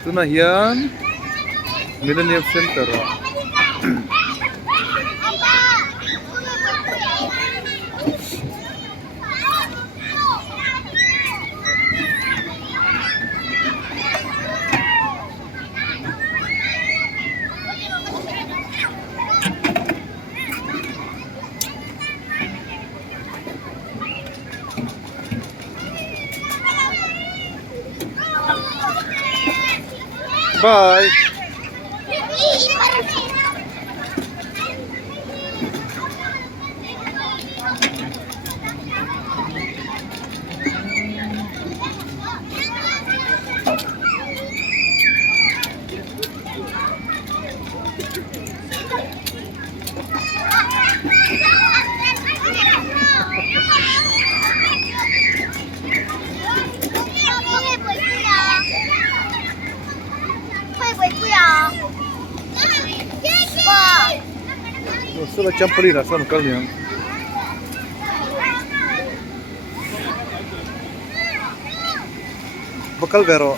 Tunahian Millennium Center. Bye. Solo champolina sono kalian. Bakal vero.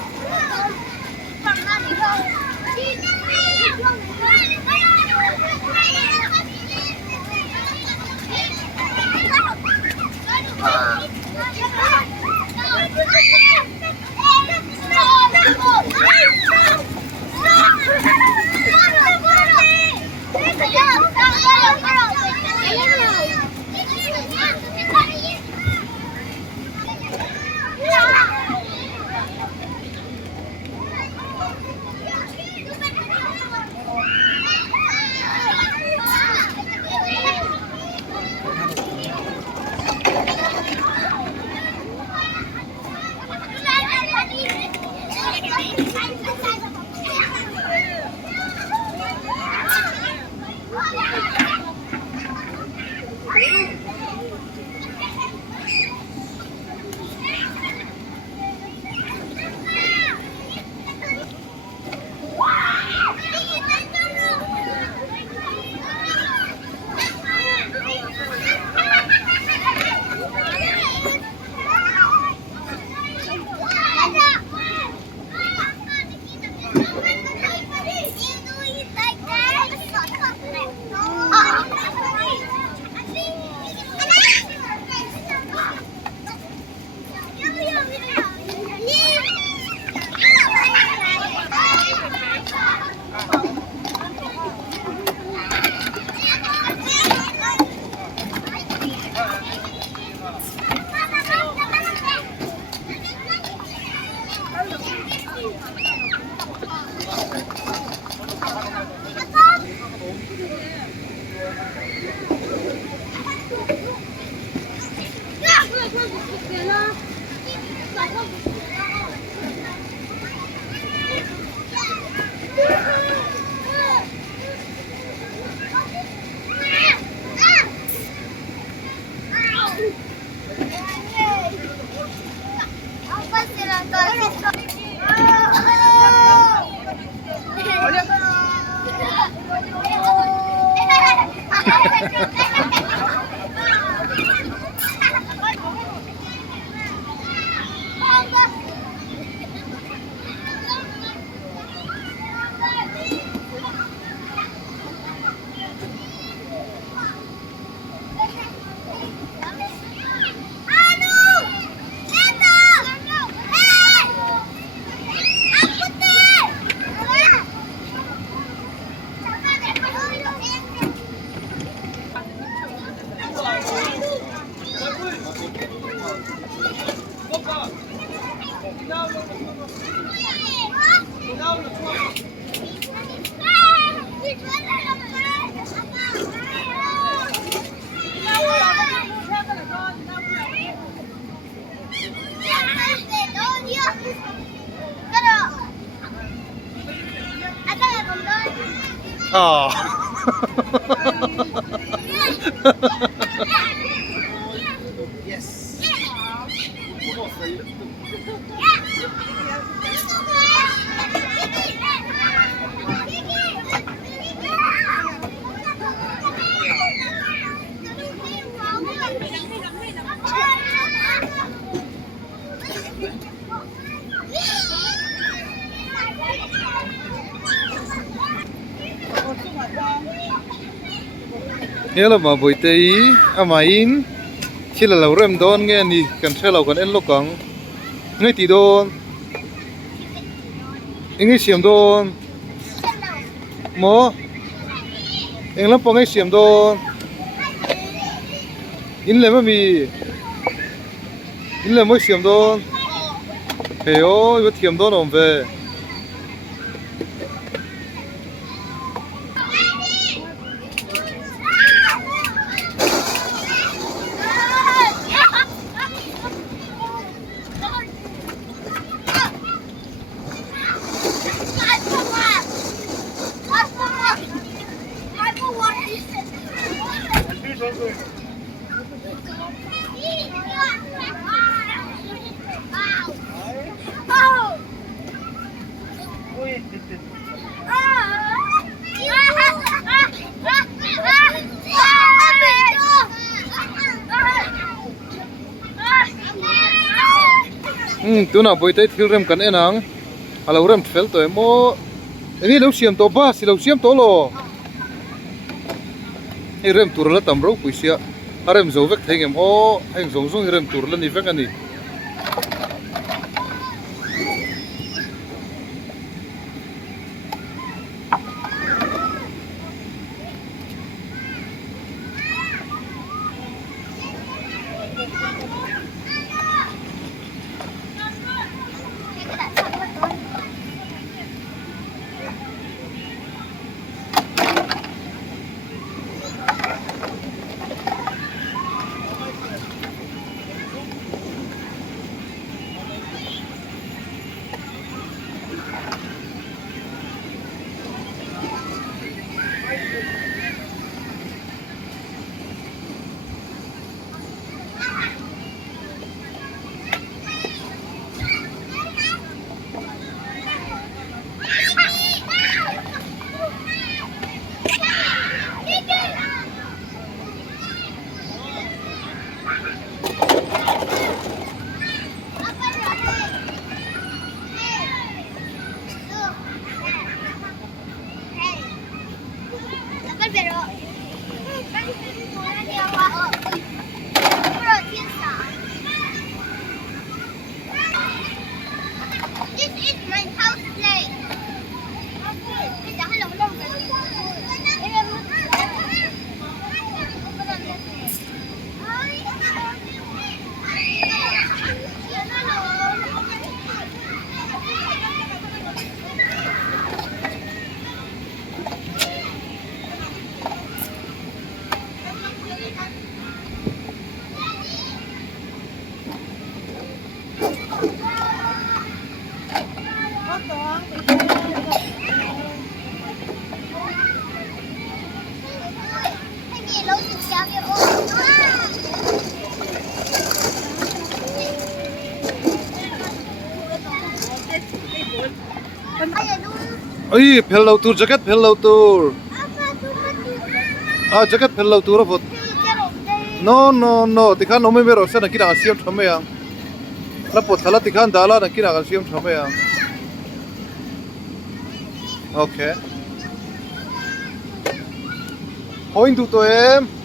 Oh. Nghe là mà buổi tối à mà in khi là lâu rem đón nghe ni cần xe lâu cần en lúc cẳng ngay tí đón ngay xiêm đón mò anh làm phong ngay xiêm đón in lên mà mi in lên mới xiêm đón heyo 이거 xiêm đón ông về tu na buổi tối thiếu rem cần en ang à lâu rem fel tôi mo ini lâu xiêm to ba si lâu xiêm to lo ai rem tur la tam ro puisia arem zo vek theng em o anh zong zong rem tur la ni vek ani ấy phèn lâu tour jacket phèn lâu tour à jacket phèn lâu tour rồi no no no tikhan ome mero se na kina siam thame yang la pot thala tikhan dala na kina siam thame yang okay point tu to em